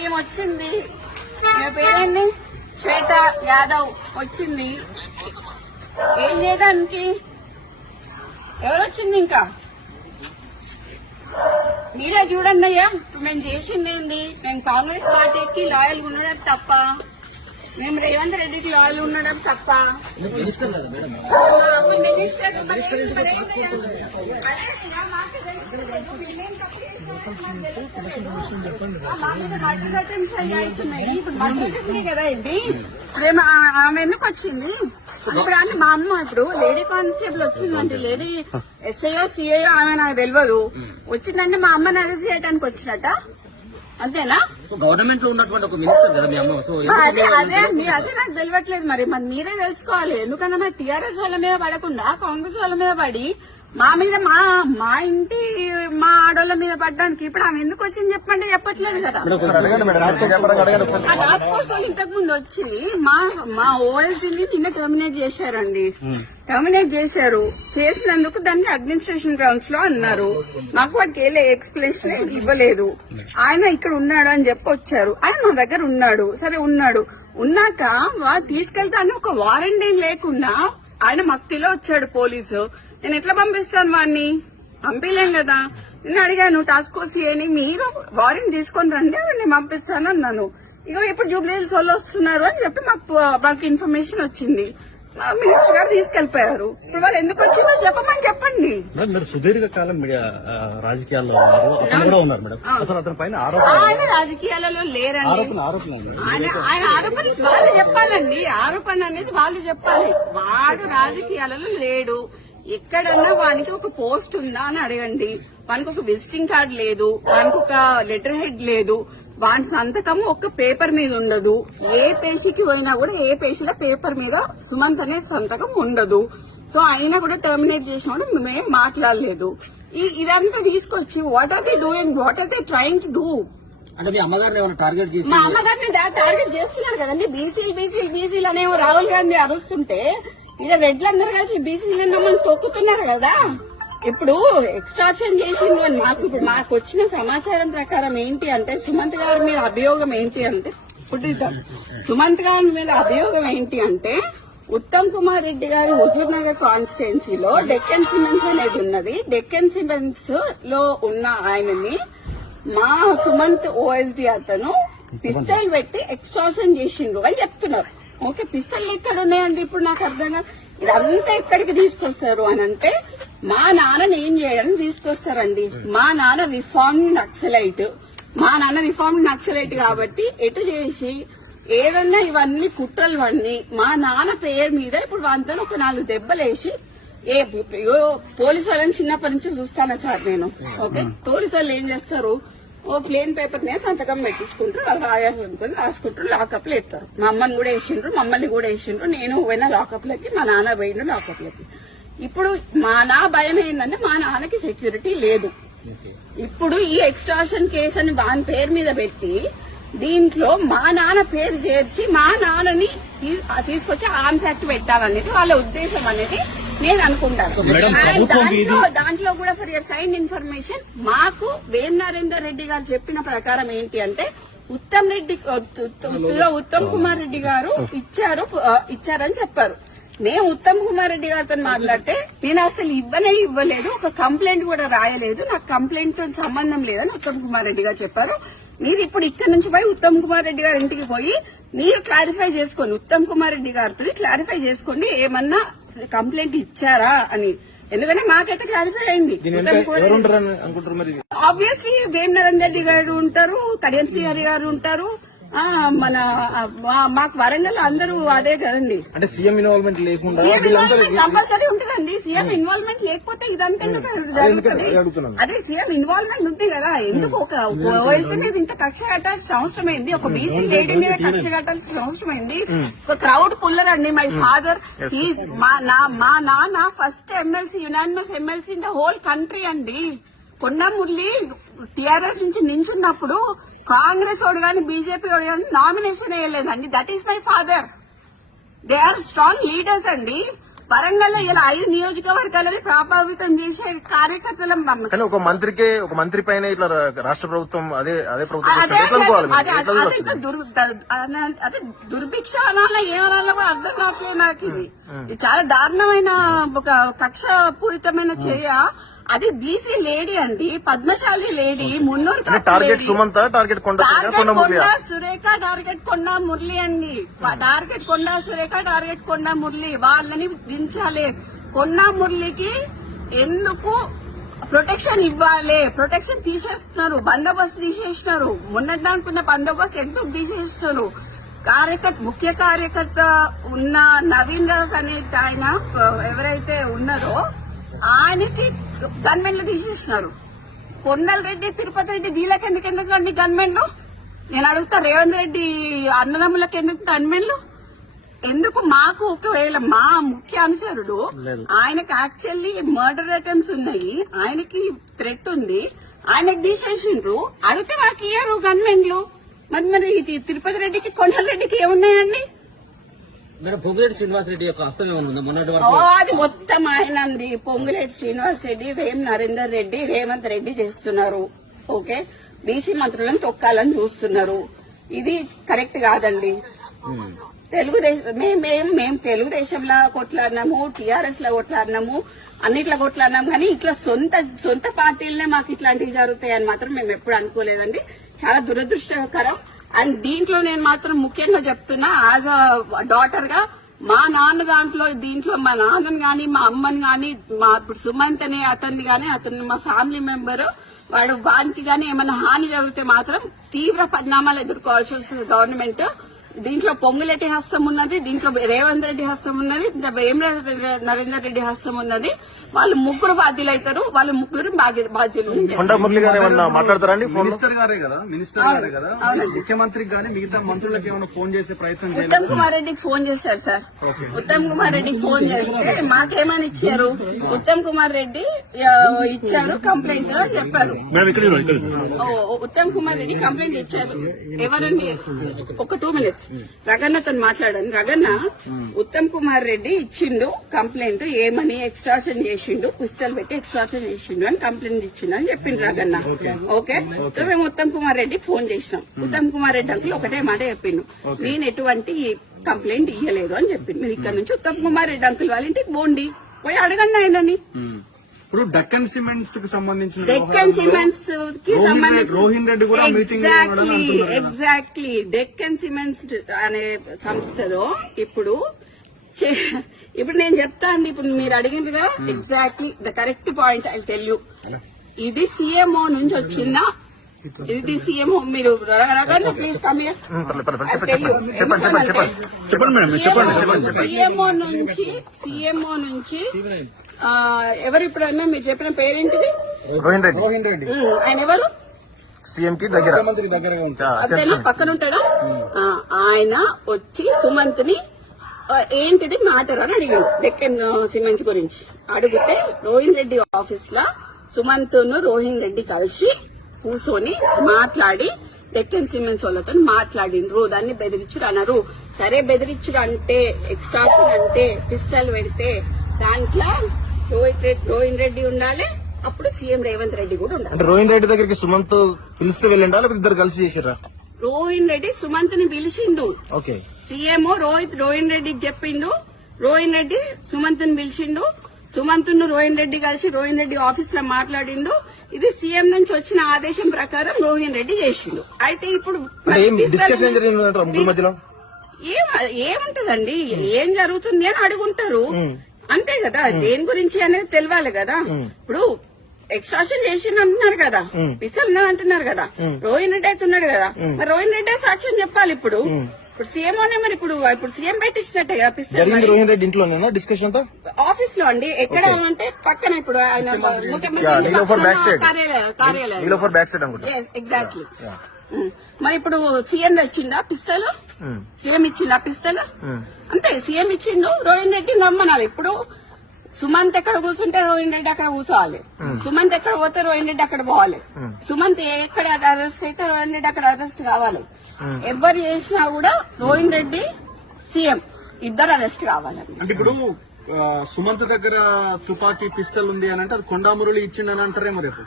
ఈమె వచ్చింది, ఈమె పేరేంటి, శ్వేత యాదవ్ వచ్చింది. ఏం చేయడానికి? ఎవరు వచ్చింది? ఇంకా మీరే చూడండి అయ్యా. మేము చేసింది ఏంది? మేము కాంగ్రెస్ పార్టీకి లాయల్ ఉండడం తప్ప, మేము రేవంత్ రెడ్డికి లాయల్ ఉండడం తప్ప. కదా ఇది ఆమె ఎందుకు వచ్చింది? ఇప్పుడు అంటే మా అమ్మ ఇప్పుడు లేడీ కానిస్టేబుల్ వచ్చిందంటే, లేడీ ఎస్ఐఓ సిఐఓ ఆమె నాకు తెలియదు, వచ్చిందంటే మా అమ్మని అరెస్ట్ చేయడానికి వచ్చినట్ట, అంతేనా? గవర్నమెంట్ లో ఉన్నటువంటి ఒక మినిస్టర్ కదా మీ అమ్మ. అదే అండి, అదే నాకు తెలియట్లేదు. మరి మీరే తెలుసుకోవాలి. ఎందుకన్నా మరి టీఆర్ఎస్ వాళ్ళ మీద పడకుండా కాంగ్రెస్ వాళ్ళ మీద పడి మా మీద మా ఇంటి మా ఆడోళ్ళ మీద పడ్డానికి ఇప్పుడు ఆమె ఎందుకు వచ్చింది చెప్పండి? చెప్పట్లేదు కదా. ఆ టాస్క్ ఫోర్స్ వాళ్ళు ఇంతకు ముందు వచ్చి మా ఓఎస్డీని నిన్న టర్మినేట్ చేశారండి. టర్మినేట్ చేశారు. చేసినందుకు దాన్ని అడ్మినిస్ట్రేషన్ గ్రౌండ్స్ లో అన్నారు. మాకు వాటికి ఏ ఎక్స్ప్లెనేషన్ ఇవ్వలేదు. ఆయన ఇక్కడ ఉన్నాడు అని చెప్పి వచ్చారు. ఆయన మా దగ్గర ఉన్నాడు. సరే ఉన్నాక తీసుకెళ్తాను ఒక వారెంట్ ఏం లేకుండా ఆయన మస్తిలో వచ్చాడు పోలీసు. నేను ఎట్లా పంపిస్తాను వాడిని? పంపించలేం కదా. నేను అడిగాను టాస్క్ ఫోర్స్ ఏని, మీరు వారెంట్ తీసుకొని రండి, నేను పంపిస్తాను అన్నాను. ఇక ఇప్పుడు జూబ్లీ హిల్స్ వాళ్ళు వస్తున్నారు అని చెప్పి మాకు ఇన్ఫర్మేషన్ వచ్చింది. మినిస్టర్ గారు తీసుకెళ్లిపోయారు. ఇప్పుడు వాళ్ళు ఎందుకు వచ్చిందో చెప్పమని చెప్పండి. మీరు సుదీర్ఘకాలం రాజకీయాల్లో ఉన్నారు మేడం. అసలు అతని పైన ఆయన రాజకీయాలలో లేరండి. ఆయన ఆరోపణ వాళ్ళు చెప్పాలండి. ఆరోపణ అనేది వాళ్ళు చెప్పాలి. వాడు రాజకీయాలలో లేడు. ఎక్కడన్నా వానికి ఒక పోస్ట్ ఉందా అని అడగండి. వానికి ఒక విజిటింగ్ కార్డు లేదు, వానికి ఒక లెటర్ హెడ్ లేదు, వాని సంతకం ఒక్క పేపర్ మీద ఉండదు. ఏ పేషీకి పోయినా కూడా ఏ పేషీలో పేపర్ మీద సుమంత్ అనే సంతకం ఉండదు. సో అయినా కూడా టర్మినేట్ చేసినప్పుడు మేమేం మాట్లాడలేదు. ఇదంతా తీసుకొచ్చి what are they doing, what are they trying to do? అంటే మీ అమ్మగారిని ఏమైనా టార్గెట్ చేసి? మా అమ్మగారిని టార్గెట్ చేస్తున్నారు కదండి. బీసీలు అనేవి రాహుల్ గాంధీ అరుస్తుంటే ఇలా రెడ్లందరూ కలిసి బీసీలు మమ్మల్ని తొక్కుతున్నారు కదా. ఇప్పుడు ఎక్స్ట్రాక్షన్ చేసిండు అని మాకు వచ్చిన సమాచారం ప్రకారం ఏంటి అంటే, సుమంత్ గారి మీద అభియోగం ఏంటి అంటే, సుమంత్ గారి మీద అభియోగం ఏంటి అంటే, ఉత్తమ్ కుమార్ రెడ్డి గారి హుజూర్ నగర్ కాన్స్టిట్యున్సీలో డెక్కన్ సిమెంట్స్ అనేది ఉన్నది. డెక్కన్ సిమెంట్స్ లో ఉన్న ఆయనని మా సుమంత్ ఓఎస్డీ అతను పిస్తల్ పెట్టి ఎక్స్ట్రాక్షన్ చేసిండు అని చెప్తున్నారు. ఓకే, పిస్తల్ ఎక్కడ ఉన్నాయండి? ఇప్పుడు నాకు అర్థంగా ఇదంతా ఎక్కడికి తీసుకొస్తారు అని అంటే, మా నాన్నని ఏం చేయడానికి తీసుకొస్తారండి. మా నాన్న రిఫార్మ్డ్ నక్సలైట్ కాబట్టి ఎటు చేసి ఏదన్నా ఇవన్నీ కుట్రలు అన్నీ మా నాన్న పేరు మీద ఇప్పుడు వాళ్ళతో ఒక 4 దెబ్బలేసి పోలీసు వాళ్ళని చిన్నప్పటి నుంచి చూస్తాను సార్ నేను. ఓకే, పోలీసు వాళ్ళు ఏం చేస్తారు, ఓ ప్లేన్ పేపర్ నే సంతకం పెట్టించుకుంటారు, వాళ్ళు రాయాలనుకుని రాసుకుంటారు, లాకప్ లో ఎత్తారు. మా అమ్మని కూడా వేసిండ్రు, మమ్మల్ని కూడా వేసిండ్రు. నేను పోయిన లాకప్ లకి, మా నాన్న పోయిండు లాకప్ లకి. ఇప్పుడు నా భయం ఏంటంటే, మా నాన్నకి సెక్యూరిటీ లేదు. ఇప్పుడు ఈ ఎక్స్ట్రాక్షన్ కేసు అని వాని పేరు మీద పెట్టి దీంట్లో మా నాన్న పేరు చేర్చి మా నాన్నని తీసుకొచ్చి ఆర్మ్స్ యాక్ట్ పెట్టాలనేది వాళ్ళ ఉద్దేశం అనేది నేను అనుకుంటాను. దాంట్లో కూడా ఫర్ యర్ కైండ్ ఇన్ఫర్మేషన్, మాకు వేం నరేందర్ రెడ్డి గారు చెప్పిన ప్రకారం ఏంటి అంటే, ఉత్తమ్ కుమార్ రెడ్డి గారు ఇచ్చారని చెప్పారు. మేము ఉత్తమ్ కుమార్ రెడ్డి గారితో మాట్లాడితే, నేను అసలు ఇవ్వలేదు, ఒక కంప్లైంట్ కూడా రాయలేదు, నాకు కంప్లైంట్ తో సంబంధం లేదని ఉత్తమ్ కుమార్ రెడ్డి గారు చెప్పారు. మీరు ఇప్పుడు ఇక్కడ నుంచి పోయి ఉత్తమ్ కుమార్ రెడ్డి గారి ఇంటికి పోయి మీరు క్లారిఫై చేసుకోండి, ఉత్తమ్ కుమార్ రెడ్డి గారితో క్లారిఫై చేసుకోండి ఏమన్నా కంప్లైంట్ ఇచ్చారా అని. ఎందుకంటే మాకైతే క్లారిఫై అయింది. ఆబ్వియస్లీ వేం నరేందర్ రెడ్డి గారు ఉంటారు, కడియం శ్రీహరి గారు ఉంటారు, మన మాకు వరంగల్ అందరూ అదే కదండి. అంటే సీఎం ఇన్వాల్వ్మెంట్ లేకుండా కంపల్సరీ ఉంటుందండి. సీఎం ఇన్వాల్వ్మెంట్ లేకపోతే ఇదంతా జరుగుతుంది. అదే సీఎం ఇన్వాల్వ్మెంట్ ఉంది కదా. ఎందుకు ఒక ఓఎస్సీ మీద ఇంత కక్ష కట్టాల్సిన అవసరం అయింది? ఒక బీసీ లేడీ మీద కక్ష కట్టాల్సిన అవసరం అయింది? ఒక క్రౌడ్ పుల్లర్ అండి. మై ఫాదర్ మా నాన్న first MLC, unanimous MLC in the whole country అండి. కొండ మురళి టీఆర్ఎస్ నుంచి నించున్నప్పుడు కాంగ్రెస్ వాడు కానీ బీజేపీ వాడు కానీ నామినేషన్ వేయలేదండి. That is my father. They are strong leaders అండి. వరంగల్ లో ఇలా 5 నియోజకవర్గాలని ప్రభావితం చేసే కార్యకర్తల కానీ ఒక మంత్రి పైన ఇట్లా రాష్ట్ర ప్రభుత్వం అదే ప్రభుత్వం అదే చేస్తే ఎట్లా అనుకోవాలి మీరు? అదే ఎట్లా అదే ఇంకా అదే దుర్భిక్ష అనాలా ఏమనాలో కూడా అర్థం కావట్లేదు నాకు. ఇది చాలా దారుణమైన ఒక కక్ష పూరితమైన చర్య. అది బీసీ లేడీ అండి, పద్మశాలి లేడీ, మున్నూరు టార్గెట్ సుమంత, టార్గెట్ కొండ సురేఖ, టార్గెట్ కొండ మురళి అండి. టార్గెట్ కొండ సురేఖ, టార్గెట్ కొండ మురళి, వాళ్ళని దించాలి. కొండ మురళికి ఎందుకు ప్రొటెక్షన్ ఇవ్వాలి? ప్రొటెక్షన్ తీసేస్తున్నారు, బందోబస్తు తీసేస్తున్నారు. మొన్నటిదానుకున్న బందోబస్తు ఎందుకు తీసేస్తున్నారు? ముఖ్య కార్యకర్త ఉన్న నవీన్ రాజ్ అనే ఆయన ఎవరైతే ఉన్నారో ఆయనకి గన్మెన్లు తీసేస్తున్నారు. కొండలరెడ్డి, తిరుపతి రెడ్డి వీళ్ళకి ఎందుకండి గన్మెన్లు? నేను అడుగుతా, రేవంత్ రెడ్డి అన్నదమ్ములకు ఎందుకు గన్మెన్లు? ఎందుకు? మాకు ఒకవేళ మా ముఖ్య అనుచరుడు ఆయనకు యాక్చువల్లీ మర్డర్ అటెంప్ట్స్ ఉన్నాయి, ఆయనకి థ్రెట్ ఉంది, ఆయనకు తీసేసిండ్రు. అడిగితే మాకు ఇయ్యారు గన్మెన్లు. మరి తిరుపతి రెడ్డికి, కొండలరెడ్డికి ఏమున్నాయండి? మేడం, పొంగులేటి శ్రీనివాస్ రెడ్డి యొక్క హస్తం ఏమైనా ఉందా మొన్నటి వరకు? అది మొత్తం ఆయనంది. పొంగులేటి శ్రీనివాస్ రెడ్డి, వేం నరేందర్ రెడ్డి, రేవంత్ రెడ్డి చేస్తున్నారు. ఓకే, బీసీ మంత్రులను తొక్కాలని చూస్తున్నారు. ఇది కరెక్ట్ కాదండి. తెలుగుదేశం మేము తెలుగుదేశంలో కొట్లాడినాము, టీఆర్ఎస్ లో కొట్లాడినాము, అన్నిట్లో కొట్లాడినాము. కానీ ఇట్లా సొంత పార్టీలనే మాకు ఇట్లాంటివి జరుగుతాయని మాత్రం మేము ఎప్పుడు అనుకోలేదండి. చాలా దురదృష్టకరం. అండ్ దీంట్లో నేను మాత్రం ముఖ్యంగా చెప్తున్నా, యాజ్ అ డాటర్ గా మా నాన్న దీంట్లో మా నాన్నని గాని, మా అమ్మని గాని, మా ఇప్పుడు సుమంత్ అనే అతన్ని గాని, అతను మా ఫ్యామిలీ మెంబర్, వానికి గాని ఏమైనా హాని జరిగితే మాత్రం తీవ్ర పరిణామాలు ఎదుర్కోవాల్సి వస్తుంది గవర్నమెంట్. దీంట్లో పొంగులేటి హస్తం ఉన్నది, దీంట్లో రేవంత్ రెడ్డి హస్తం ఉన్నది, వేం నరేందర్ రెడ్డి హస్తం ఉన్నది. వాళ్ళు ముగ్గురు బాధ్యులైతారు, వాళ్ళ ముగ్గురు బాధ్యులు. కొండ మురళి గారు ఏమన్నా మాట్లాడతారండి? మినిస్టర్ గారే కదా ముఖ్యమంత్రికి గానీ మిగతా మంత్రులకు ఏమైనా ఫోన్ చేసే ప్రయత్నం చేయాలి. ఉత్తమ్ కుమార్ రెడ్డికి ఫోన్ చేశారు సార్. ఉత్తమ్ కుమార్ రెడ్డికి ఫోన్ చేస్తే మాకేమని ఇచ్చారు? ఉత్తమ్ కుమార్ రెడ్డి ఇచ్చారు కంప్లైంట్ అని చెప్పారు. ఉత్తమ్ కుమార్ రెడ్డి కంప్లైంట్ ఇచ్చారు. ఎవరండి? ఒక 2 minutes రగన్నతో మాట్లాడాను. రగన్న, ఉత్తమ్ కుమార్ రెడ్డి ఇచ్చిండు కంప్లైంట్, ఏమని ఎక్స్ట్రాషన్ చేసిండు, పుస్తలు పెట్టి ఎక్స్ట్రాషన్ చేసిండు అని కంప్లైంట్ ఇచ్చిండు అని చెప్పిండు రగన్న. ఓకే, సో మేము ఉత్తమ్ కుమార్ రెడ్డి ఫోన్ చేసినాం. ఉత్తమ్ కుమార్ రెడ్డి అంకుల్ ఒకటే మాట చెప్పిండు, నేను ఎటువంటి కంప్లైంట్ ఇయ్యలేదు అని చెప్పిండు. మీరు ఇక్కడ నుంచి ఉత్తమ్ కుమార్ రెడ్డి అంకుల్ వాళ్ళ ఇంటికి పోండి, పోయి అడగండి ఆయనని. ఇప్పుడు డెక్కన్ సిమెంట్స్ కి సంబంధించిన రోహిన్ రెడ్డి కూడా ఎగ్జాక్ట్లీ డెక్కన్ సిమెంట్స్ అనే సంస్థలో ఇప్పుడు నేను చెప్తా అండి. ఇప్పుడు మీరు అడిగినగా exactly the correct point I tell you. ఇది సీఎంఓ నుంచి వచ్చిందా? ఇది సీఎంఓ, మీరు ప్లీజ్ కమ్ హియర్. సీఎంఓ నుంచి ఎవరు ఇప్పుడన్నా మీరు చెప్పిన పేరేంటిది? రోహిన్ రెడ్డి. ఆయన ఎవరు? సీఎం కి దగ్గర అతను పక్కన ఉంటాడా? ఆయన వచ్చి సుమంత్ ని ఏంటిది మ్యాటర్ అని అడిగాడు డెక్కన్ సిమెంట్స్ గురించి. అడిగితే రోహిన్ రెడ్డి ఆఫీస్ లో సుమంత్ ను రోహిన్ రెడ్డి కలిసి కూర్చొని మాట్లాడి డెక్కన్ సిమెంట్స్ వాళ్ళతో మాట్లాడిండ్రు. దాన్ని బెదిరించుడు అన్నారు. సరే, బెదిరించుడు అంటే, ఎక్స్ట్రాక్షన్ అంటే, పిస్తల్ పెడితే దాంట్లో రోహిన్ రెడ్డి ఉండాలి, అప్పుడు సీఎం రేవంత్ రెడ్డి కూడా ఉండాలి. అంటే రోహిన్ రెడ్డి దగ్గరికి సుమంత్ పిలిస్తే వెళ్ళండా, లేకపోతే ఇద్దరు కలిసి చేసారా? రోహిన్ రెడ్డి సుమంత్ ని పిలిచిండు. ఓకే, సీఎం రోహిన్ రెడ్డికి చెప్పిండు, రోహిన్ రెడ్డి సుమంత్ ని పిలిచిండు, సుమంత్ ను రోహిన్ రెడ్డి కలిసి రోహిన్ రెడ్డి ఆఫీస్ లో మాట్లాడిండు. ఇది సీఎం నుంచి వచ్చిన ఆదేశం ప్రకారం రోహిన్ రెడ్డి చేసిండు. అయితే ఇప్పుడు ఏముంటదండి, ఏం జరుగుతుంది అని అడుగుంటారు అంతే కదా. దేని గురించి అనేది తెలియాలి కదా. ఇప్పుడు ఎక్స్ట్రాక్షన్ చేసిండు అంటున్నారు కదా, పిస్తల్ అంటున్నారు కదా, రోహిన్ రెడ్డి అయితే ఉన్నాడు కదా, మరి రోహిన్ రెడ్డి సాక్ష్యం చెప్పాలి. ఇప్పుడు సీఎం మరి ఇప్పుడు సీఎం పెట్టించినట్టే కదా పిస్తల్. రోహిన్ రెడ్డి ఇంట్లోనేనా డిస్కషన్ ఆఫీస్ లో అండి, ఎక్కడ అంటే పక్కన ఇప్పుడు ఆయన కార్యాలయం. ఎగ్జాక్ట్లీ. మరి ఇప్పుడు సీఎం తెచ్చిండా పిస్తల్? సీఎం ఇచ్చిండా పిస్తల్? అంతే, సీఎం ఇచ్చిండు, రోహిన్ రెడ్డి నమ్మనాలి. ఇప్పుడు సుమంత్ ఎక్కడ కూర్చుంటే రోహిన్ రెడ్డి అక్కడ కూర్చోవాలి, సుమంత్ ఎక్కడ పోతే రోహిన్ రెడ్డి అక్కడ పోవాలి, సుమంత్ ఎక్కడ అరెస్ట్ అయితే రోహిన్ రెడ్డి అక్కడ అరెస్ట్ కావాలి. ఎవరు చేసినా కూడా రోహిన్ రెడ్డి సీఎం ఇద్దరు అరెస్ట్ కావాలి. అంటే ఇప్పుడు సుమంత్ దగ్గర తుపాకీ పిస్టల్ ఉంది అని అంటే అది కొండామురళి ఇచ్చిండని అంటారేమో రేపు.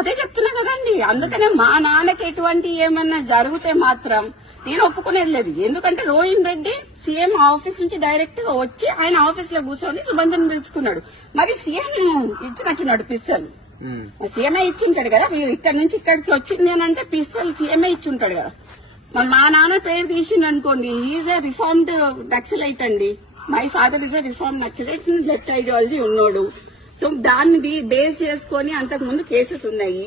అదే చెప్తున్నా కదండి. అందుకనే మా నాన్నకి ఎటువంటి ఏమన్నా జరిగితే మాత్రం నేను ఒప్పుకునేది లేదు. ఎందుకంటే రోహిన్ రెడ్డి సీఎం ఆఫీస్ నుంచి డైరెక్ట్ గా వచ్చి ఆయన ఆఫీస్ లో కూర్చొని సుబంధన్ పిలుచుకున్నాడు. మరి సీఎం ఇచ్చినట్టున్నాడు పిస్టల్. సీఎంఏ ఇచ్చింటాడు కదా. వీళ్ళు ఇక్కడ నుంచి ఇక్కడికి వచ్చింది అని అంటే పిస్టల్ సీఎంఏ ఇచ్చింటాడు కదా. మరి మా నాన్న పేరు తీసిండు అనుకోండి, ఈజ్ ఏ రిఫార్మ్డ్ నక్సలైట్ అండి. My father is a reform naxalite, left ideology ఉన్నాడు. సో దాన్ని బేస్ చేసుకుని అంతకు ముందు కేసెస్ ఉన్నాయి.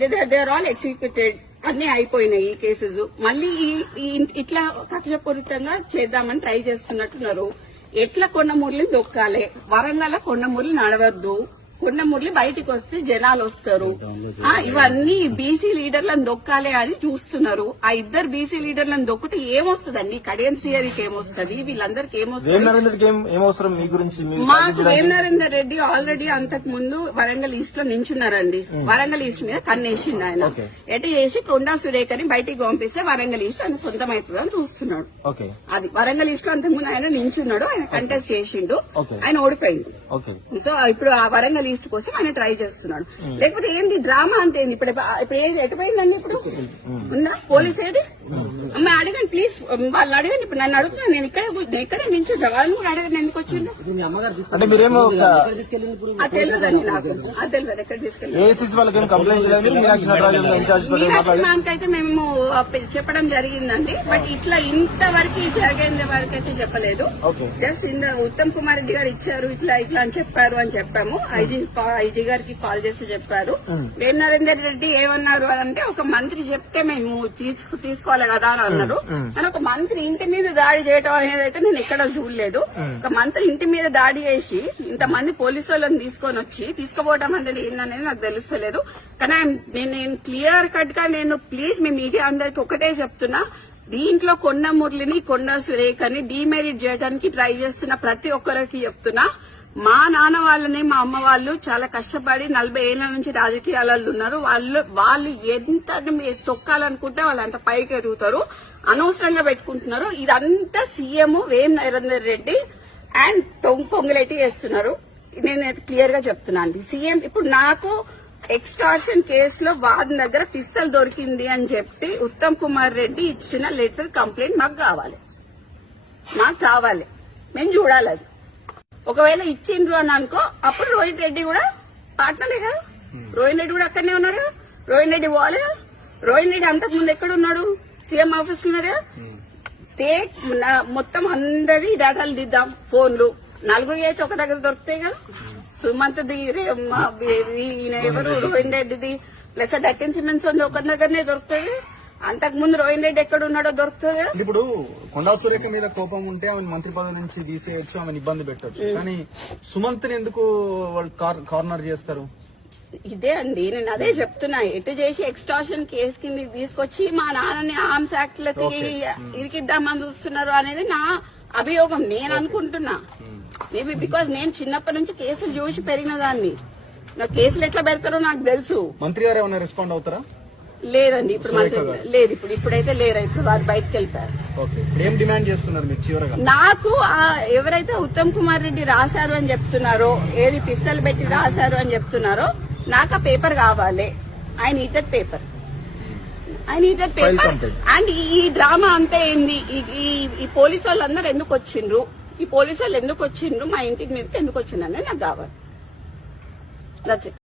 దే ఆర్ ఆల్ ఎగ్జిక్యూటెడ్, అన్ని అయిపోయినాయి కేసెస్. మళ్ళీ ఇట్లా కక్షపూరితంగా చేద్దామని ట్రై చేస్తున్నట్టున్నారు. ఎట్లా కొండమూర్లు దొక్కాలి, వరంగల్ కొండమూర్లు నడవద్దు, కొండమూర్లు బయటికి వస్తే జనాలు వస్తారు. ఇవన్నీ బీసీ లీడర్లను దొక్కాలి అని చూస్తున్నారు. ఆ ఇద్దరు బీసీ లీడర్లను దొక్కితే ఏమొస్తుందండి? కడియం శ్రీహరికి ఏమొస్తుంది, వీళ్ళందరికి ఏమొస్తుంది? మాకు వేమనరేందర్ రెడ్డి ఆల్రెడీ అంతకు ముందు వరంగల్ ఈస్ట్ లో నించున్నారండి. వరంగల్ ఈస్ట్ మీద కన్నేసిండు ఆయన. ఎటు చేసి కొండా సురేఖని బయటికి పంపిస్తే వరంగల్ ఈస్ట్ ఆయన సొంతమవుతుంది అని చూస్తున్నాడు. అది వరంగల్ ఈస్ట్ లో అంతకు ముందు ఆయన నించున్నాడు, ఆయన కంటెస్ట్ చేసిండు, ఆయన ఓడిపోయిండు. సో ఇప్పుడు ఆ వరంగల్ ఈస్ట్ కోసం ఆయన ట్రై చేస్తున్నాడు. లేకపోతే ఏంటి డ్రామా అంటే ఇప్పుడు ఎటుపోయిందండి? ఇప్పుడు ఉందా పోలీస్ ఏది? అమ్మ అడగండి ప్లీజ్, వాళ్ళు అడగండి. ఇప్పుడు నన్ను అడుగుతున్నాను, నేను ఇక్కడే నించుంటా, వాళ్ళని కూడా అడగండి ఎందుకు వచ్చిండు అంటే మీరేమో అది తెలియదండి నాకు. అది తెలియదు ఎక్కడ తీసుకెళ్ళి. మీనాక్షి మ్యామ్కి అయితే మేము చెప్పడం జరిగిందండి. బట్ ఇట్లా ఇంతవరకు జరిగేంత వరకు అయితే చెప్పలేదు. జస్ట్ ఉత్తమ్ కుమార్ రెడ్డి గారు ఇచ్చారు, ఇట్లా ఇట్లా అని చెప్పారు అని చెప్పాము. ఐజీ గారికి కాల్ చేసి చెప్పారు. వేమనరేందర్ రెడ్డి ఏమన్నారు అంటే, ఒక మంత్రి చెప్తే మేము తీసుకోవాలి కదా అని అన్నారు. కానీ ఒక మంత్రి ఇంటి మీద దాడి చేయడం అనేది అయితే నేను ఎక్కడ చూడలేదు. ఒక మంత్రి ఇంటి మీద దాడి చేసి ఇంతమంది పోలీసు వాళ్ళని తీసుకొని వచ్చి తీసుకుపోవడం అనేది ఏందనేది నాకు తెలుస్తలేదు. కానీ నేను క్లియర్ కట్ గా ప్లీజ్ మీ మీడియా అందరికి ఒకటే చెప్తున్నా, దీంట్లో కొండ మురళిని కొండ సురేఖని డీమెరిట్ చేయడానికి ట్రై చేస్తున్న ప్రతి ఒక్కరికి చెప్తున్నా, మా నాన్న వాళ్ళని మా అమ్మ వాళ్ళు చాలా కష్టపడి 40 ఏళ్ల నుంచి రాజకీయాలలో ఉన్నారు. వాళ్ళు ఎంత తొక్కాలనుకుంటే వాళ్ళు అంత పైకి ఎదుగుతారు. అనవసరంగా పెట్టుకుంటున్నారు. ఇదంతా సీఎం వేమనరేందర్ రెడ్డి అండ్ పొంగులేటి చేస్తున్నారు. నేను క్లియర్ గా చెప్తున్నాను. సీఎం ఇప్పుడు నాకు ఎక్స్టార్షన్ కేసులో వాడి దగ్గర పిస్టల్ దొరికింది అని చెప్పి ఉత్తమ్ కుమార్ రెడ్డి ఇచ్చిన లెటర్ కంప్లైంట్ మాకు కావాలి, మేము చూడాలి. అది ఒకవేళ ఇచ్చిండ్రు అని అనుకో, అప్పుడు రోహిన్ రెడ్డి కూడా పార్ట్నరే కదా. రోహిన్ రెడ్డి కూడా అక్కడనే ఉన్నాడు కదా. రోహిన్ రెడ్డి పోవాలి కదా. రోహిన్ రెడ్డి అంతకు ముందు ఎక్కడ ఉన్నాడు? సీఎం ఆఫీస్ లో ఉన్నాడు కదా. మొత్తం అందరి డేటాలు దిద్దాం, ఫోన్లు 4 అయితే ఒక దగ్గర దొరుకుతాయి కదా. సుమంత్ ఎవరు రోహిన్ రెడ్డిది ప్లస్ డక్కన్ సిమెంట్స్ ఉంది ఒక దగ్గరనే దొరుకుతాయి. అంతకు ముందు రోహిన్ రెడ్డి ఎక్కడ ఉన్నాడో దొరుకుతుంది. ఇప్పుడు కొండా సురేఖ మీద కోపం ఉంటే ఆమె మంత్రి పదవి నుంచి తీసేయచ్చు, ఆమెను ఇబ్బంది పెట్టచ్చు. కానీ సుమంత్ ఎందుకు వాళ్ళు కార్నర్ చేస్తారు? ఇదే అండి నేను అదే చెప్తున్నా. ఎటు చేసి ఎక్స్టార్షన్ కేసు కింద తీసుకొచ్చి మా నాన్నని ఆర్మ్స్ యాక్ట్ లకి ఇరికిద్దామని చూస్తున్నారు అనేది నా అభియోగం. నేను అనుకుంటున్నా మేబీ బికాజ్ నేను చిన్నప్పటి నుంచి కేసులు చూసి పెరిగిన దాన్ని. నాకు కేసులు ఎట్లా పెడతారో నాకు తెలుసు. మంత్రి గారు ఏమైనా రెస్పాండ్ అవుతారా? లేదండి ఇప్పుడు లేదు. ఇప్పుడైతే లేరు. ఇప్పుడు వారు బయటకు వెళ్ళిపోయారు. ఏం డిమాండ్ చేస్తున్నారు మీరు చివరగా? నాకు ఎవరైతే ఉత్తమ్ కుమార్ రెడ్డి రాశారు అని చెప్తున్నారో, ఏది పిస్టల్ పెట్టి రాశారు అని చెప్తున్నారో, నాకు ఆ పేపర్ కావాలి. I need that paper. And ఈ డ్రామా అంతా ఏంది? ఈ పోలీసు వాళ్ళందరూ ఎందుకు వచ్చిండ్రు? మా ఇంటికి మీదకి ఎందుకు వచ్చిండ్రు అనేది నాకు కావాలి. That's it.